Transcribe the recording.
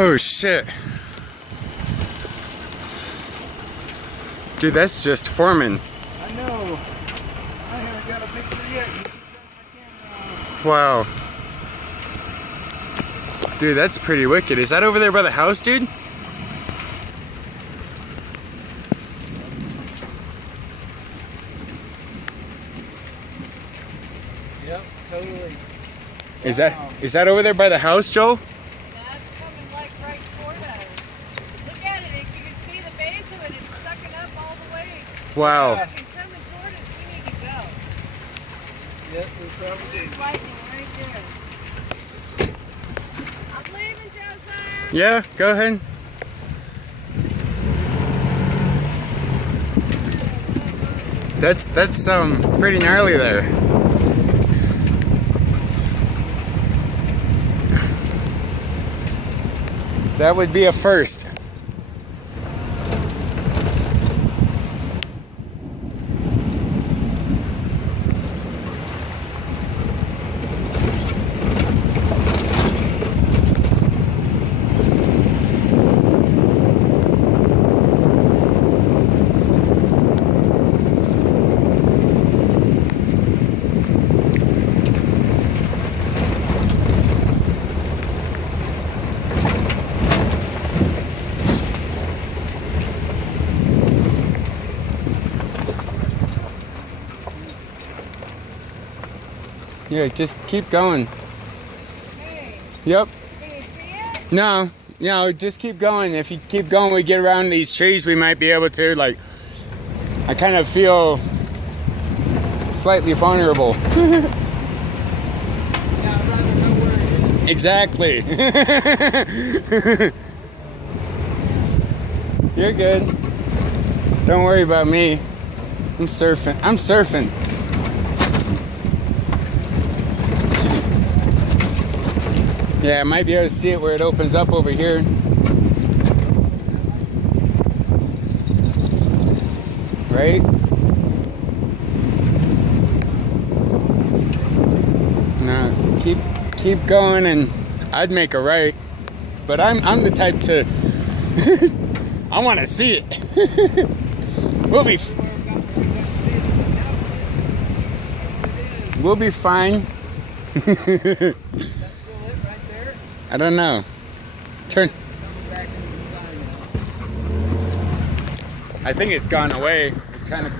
Oh shit. Dude, that's just forming. I know. I haven't got a picture yet. Wow. Dude, that's pretty wicked. Is that over there by the house, dude? Yep, totally. Is that over there by the house, Joel? That's coming like right toward us. Look at it. You can see the base of it. It's sucking up all the way. Wow. It's fucking coming toward us. We need to go. Yep, we probably There's do. lightning right there. I'm leaving, Joseph. Yeah, go ahead. That's pretty gnarly there. That would be a first. Yeah, just keep going. Hey, Yep. can you see it? No, just keep going. If you keep going, we get around these trees, we might be able to, like, I kind of feel slightly vulnerable. Yeah, I'd rather know where it is. Exactly. You're good. Don't worry about me. I'm surfing. Yeah, I might be able to see it where it opens up over here. Right? No, keep going, and I'd make a right. But I'm the type to I want to see it. We'll be fine. I don't know. Turn. I think it's gone away. It's kind of